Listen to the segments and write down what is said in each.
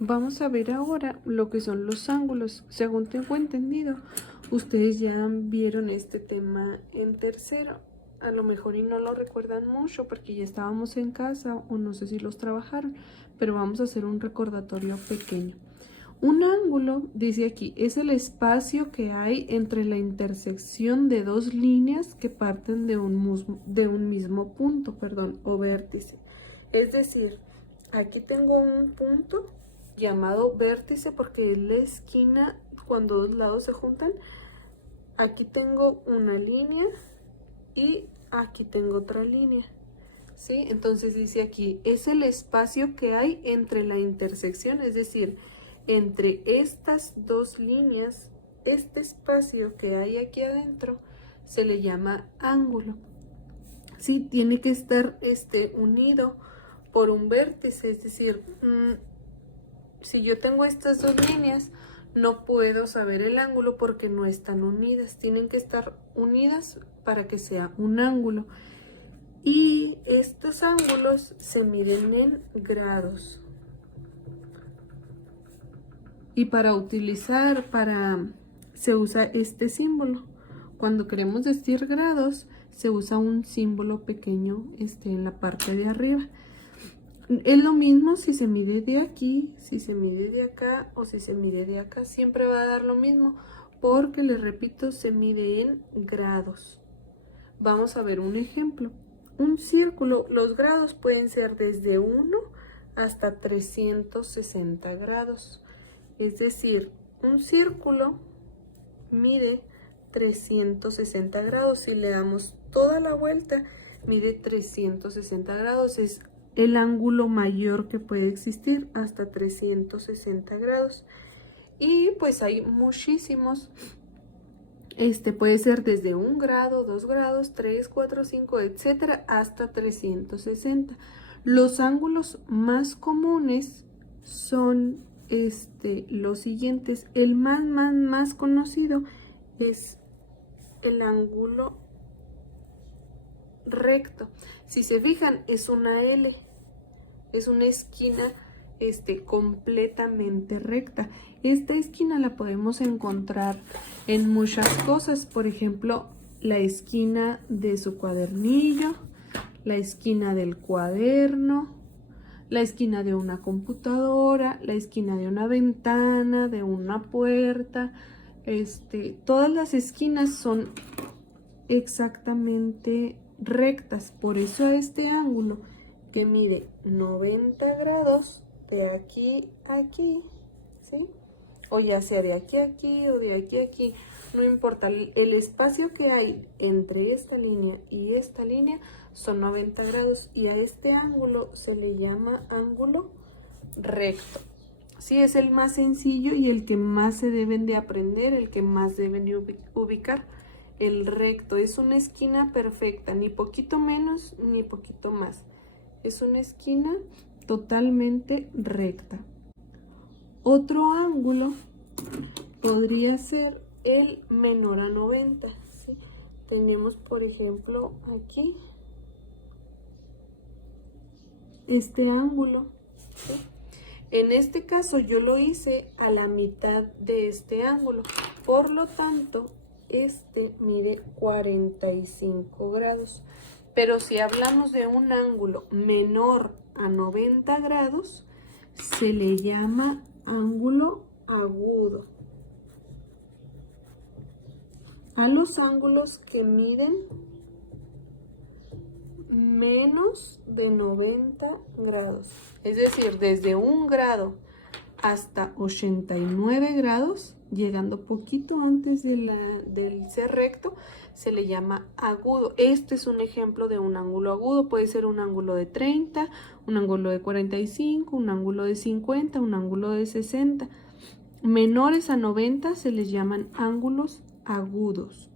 Vamos a ver ahora lo que son los ángulos. Según tengo entendido, ustedes ya vieron este tema en tercero. A lo mejor y no lo recuerdan mucho porque ya estábamos en casa o no sé si los trabajaron, pero vamos a hacer un recordatorio pequeño. Un ángulo, dice aquí, es el espacio que hay entre la intersección de dos líneas que parten de un mismo punto, o vértice. Es decir, aquí tengo un punto llamado vértice porque es la esquina cuando dos lados se juntan. Aquí tengo una línea y aquí tengo otra línea, ¿sí? Entonces dice aquí, es el espacio que hay entre la intersección, es decir, entre estas dos líneas, este espacio que hay aquí adentro se le llama ángulo. Sí, tiene que estar unido por un vértice, es decir, si yo tengo estas dos líneas, no puedo saber el ángulo porque no están unidas. Tienen que estar unidas para que sea un ángulo. Y estos ángulos se miden en grados. Y se usa este símbolo. Cuando queremos decir grados, se usa un símbolo pequeño en la parte de arriba. Es lo mismo si se mide de aquí, si se mide de acá o si se mide de acá. Siempre va a dar lo mismo porque, les repito, se mide en grados. Vamos a ver un ejemplo. Un círculo, los grados pueden ser desde 1 hasta 360 grados. Es decir, un círculo mide 360 grados. Si le damos toda la vuelta, mide 360 grados. Es el ángulo mayor que puede existir, hasta 360 grados. Y pues hay muchísimos. Puede ser desde 1 grado, 2 grados, 3, 4, 5, etcétera, hasta 360. Los ángulos más comunes son los siguientes. El más conocido es el ángulo recto. Si se fijan, es una L, es una esquina completamente recta. Esta esquina la podemos encontrar en muchas cosas, por ejemplo, la esquina de su cuadernillo, la esquina del cuaderno, la esquina de una computadora, la esquina de una ventana, de una puerta. Todas las esquinas son exactamente rectas, por eso a este ángulo que mide 90 grados de aquí a aquí, ¿sí? O ya sea de aquí a aquí o de aquí a aquí, no importa, el espacio que hay entre esta línea y esta línea son 90 grados y a este ángulo se le llama ángulo recto. Sí, es el más sencillo y el que más se deben de aprender, el que más deben de ubicar. El recto es una esquina perfecta, ni poquito menos ni poquito más. Es una esquina totalmente recta. Otro ángulo podría ser el menor a 90. ¿Sí? Tenemos, por ejemplo, aquí este ángulo. ¿Sí? En este caso yo lo hice a la mitad de este ángulo. Por lo tanto, mide 45 grados. Pero si hablamos de un ángulo menor a 90 grados, se le llama ángulo agudo. A los ángulos que miden menos de 90 grados, es decir, desde 1 grado hasta 89 grados, llegando poquito antes del ser recto, se le llama agudo. Este es un ejemplo de un ángulo agudo. Puede ser un ángulo de 30, un ángulo de 45, un ángulo de 50, un ángulo de 60. Menores a 90 se les llaman ángulos agudos.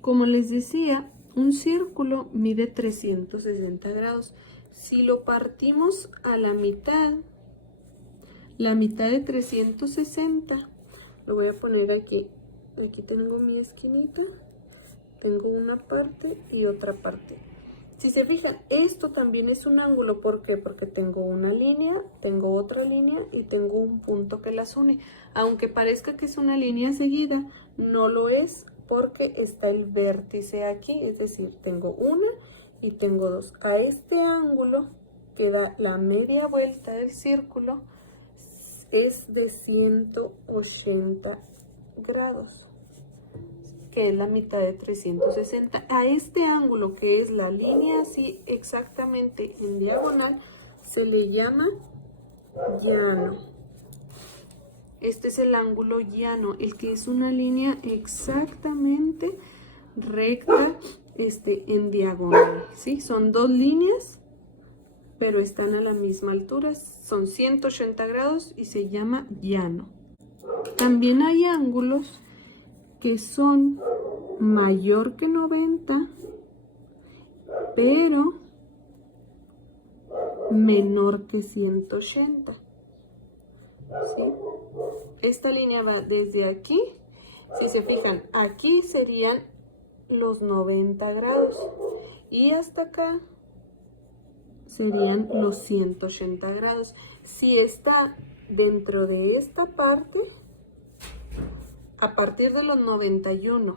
Como les decía, un círculo mide 360 grados. Si lo partimos a la mitad de 360, lo voy a poner aquí. Aquí tengo mi esquinita, tengo una parte y otra parte. Si se fijan, esto también es un ángulo. ¿Por qué? Porque tengo una línea, tengo otra línea y tengo un punto que las une. Aunque parezca que es una línea seguida, no lo es porque está el vértice aquí. Es decir, tengo una y tengo dos. A este ángulo que da la media vuelta del círculo es de 180 grados, que es la mitad de 360. A este ángulo, que es la línea así exactamente en diagonal, se le llama llano. Este es el ángulo llano, el que es una línea exactamente recta en diagonal, ¿sí? Son dos líneas, pero están a la misma altura, son 180 grados y se llama llano. También hay ángulos que son mayor que 90, pero menor que 180. ¿Sí? Esta línea va desde aquí, si se fijan, aquí serían los 90 grados y hasta acá serían los 180 grados. Si está dentro de esta parte, a partir de los 91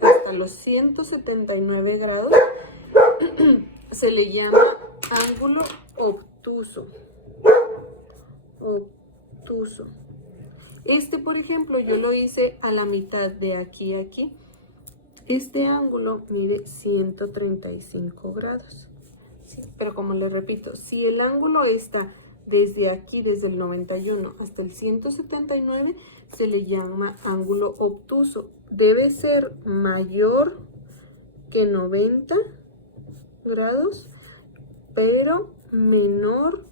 hasta los 179 grados, se le llama ángulo obtuso. Obtuso. Por ejemplo, yo lo hice a la mitad de aquí a aquí. Este ángulo mide 135 grados. ¿Sí? Pero como les repito, si el ángulo está desde aquí, desde el 91 hasta el 179, se le llama ángulo obtuso. Debe ser mayor que 90 grados, pero menor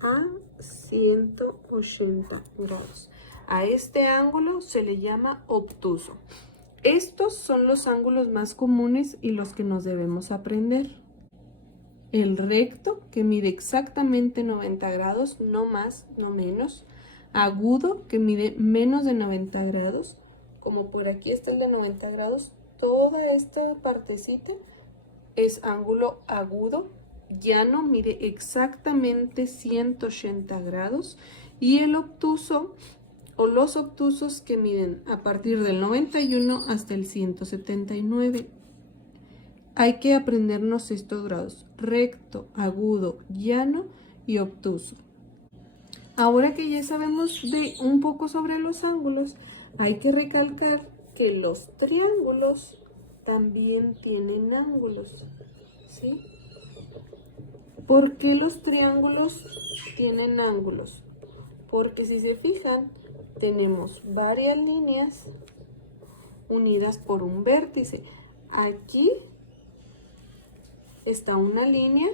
a 180 grados. A este ángulo se le llama obtuso. Estos son los ángulos más comunes y los que nos debemos aprender. El recto, que mide exactamente 90 grados, no más, no menos. Agudo, que mide menos de 90 grados. Como por aquí está el de 90 grados, toda esta partecita es ángulo agudo. Llano mide exactamente 180 grados. Y el obtuso, o los obtusos, que miden a partir del 91 hasta el 179. Hay que aprendernos estos grados: recto, agudo, llano y obtuso. Ahora que ya sabemos un poco sobre los ángulos, hay que recalcar que los triángulos también tienen ángulos, ¿sí? ¿Por qué los triángulos tienen ángulos? Porque si se fijan, tenemos varias líneas unidas por un vértice. Aquí está una línea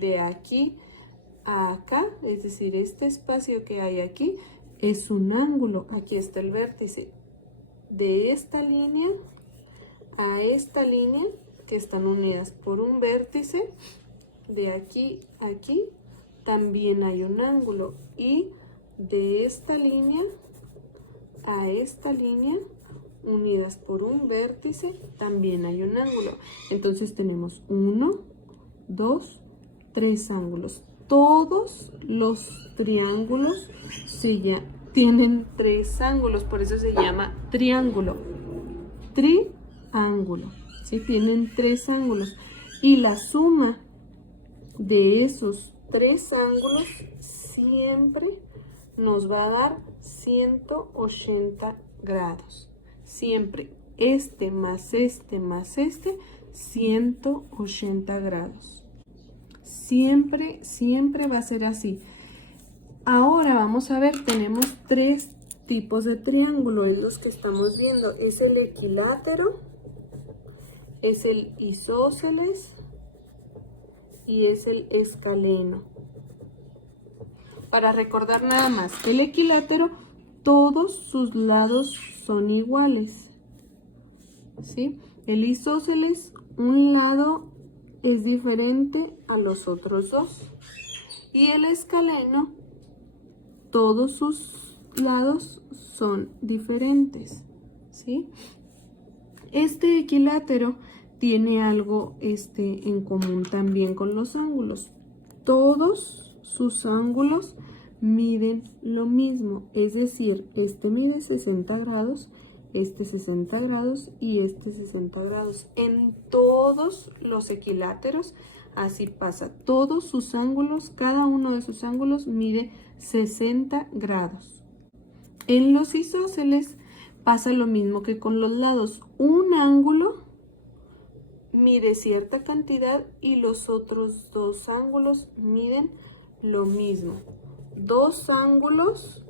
de aquí a acá, es decir, este espacio que hay aquí es un ángulo. Aquí está el vértice de esta línea a esta línea, que están unidas por un vértice. De aquí a aquí también hay un ángulo, y de esta línea a esta línea, unidas por un vértice, también hay un ángulo. Entonces tenemos 1, 2, 3 ángulos. Todos los triángulos ya tienen 3 ángulos, por eso se llama triángulo. Triángulo, ¿sí? Tienen 3 ángulos. Y la suma de esos 3 ángulos siempre nos va a dar 180 grados. Siempre este más este más este, 180 grados. Siempre, siempre va a ser así. Ahora vamos a ver, tenemos 3 tipos de triángulo, es los que estamos viendo. Es el equilátero, es el isósceles y es el escaleno. Para recordar nada más, el equilátero, todos sus lados son iguales, ¿sí? El isósceles, un lado es diferente a los otros dos. Y el escaleno, todos sus lados son diferentes, ¿sí? Este equilátero tiene algo en común también con los ángulos. Todos sus ángulos miden lo mismo, es decir, este mide 60 grados, este 60 grados y este 60 grados. En todos los equiláteros así pasa, todos sus ángulos, cada uno de sus ángulos mide 60 grados. En los isósceles pasa lo mismo que con los lados, un ángulo mide cierta cantidad y los otros dos ángulos miden lo mismo. Dos ángulos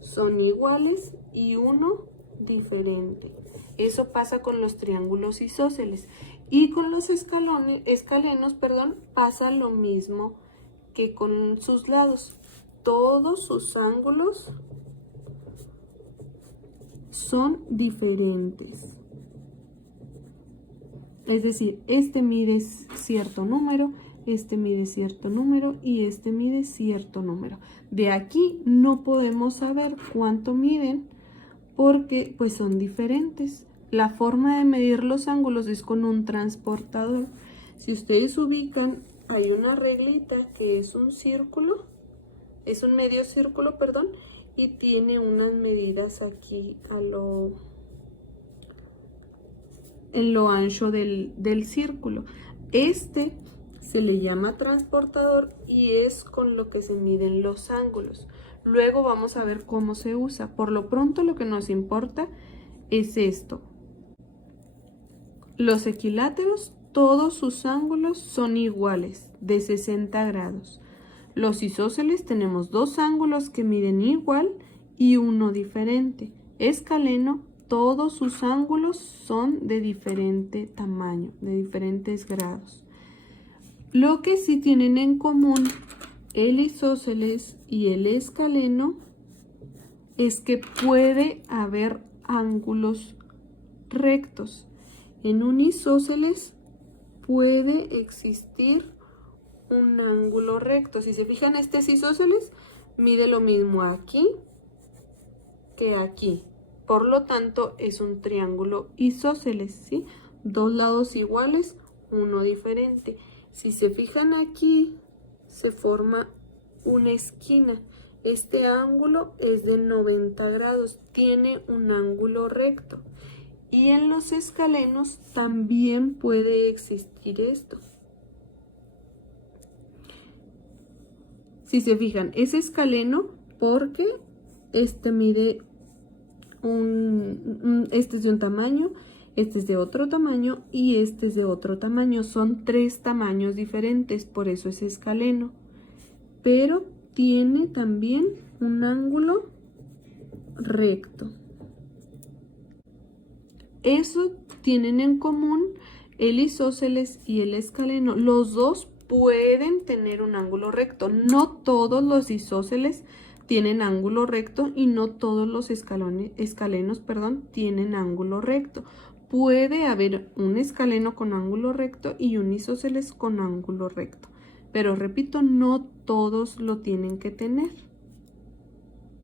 son iguales y uno diferente. Eso pasa con los triángulos isósceles. Y con los escalenos, pasa lo mismo que con sus lados. Todos sus ángulos son diferentes. Es decir, este mide cierto número, este mide cierto número y este mide cierto número. De aquí no podemos saber cuánto miden porque pues son diferentes. La forma de medir los ángulos es con un transportador. Si ustedes ubican, hay una reglita que es un círculo, es un medio círculo, y tiene unas medidas aquí en lo ancho del círculo. Este se le llama transportador y es con lo que se miden los ángulos. Luego vamos a ver cómo se usa. Por lo pronto lo que nos importa es esto. Los equiláteros, todos sus ángulos son iguales, de 60 grados. Los isósceles tenemos dos ángulos que miden igual y uno diferente. Escaleno, todos sus ángulos son de diferente tamaño, de diferentes grados. Lo que sí tienen en común el isósceles y el escaleno es que puede haber ángulos rectos. En un isósceles puede existir un ángulo recto. Si se fijan, este isósceles mide lo mismo aquí que aquí. Por lo tanto, es un triángulo isósceles, ¿sí? Dos lados iguales, uno diferente. Si se fijan aquí, se forma una esquina. Este ángulo es de 90 grados, tiene un ángulo recto. Y en los escalenos también puede existir esto. Si se fijan, es escaleno porque este mide este es de un tamaño, este es de otro tamaño y este es de otro tamaño. Son tres tamaños diferentes, por eso es escaleno. Pero tiene también un ángulo recto. Eso tienen en común el isósceles y el escaleno. Los dos pueden tener un ángulo recto. No todos los isósceles tienen ángulo recto y no todos los escalenos tienen ángulo recto. Puede haber un escaleno con ángulo recto y un isósceles con ángulo recto. Pero repito, no todos lo tienen que tener.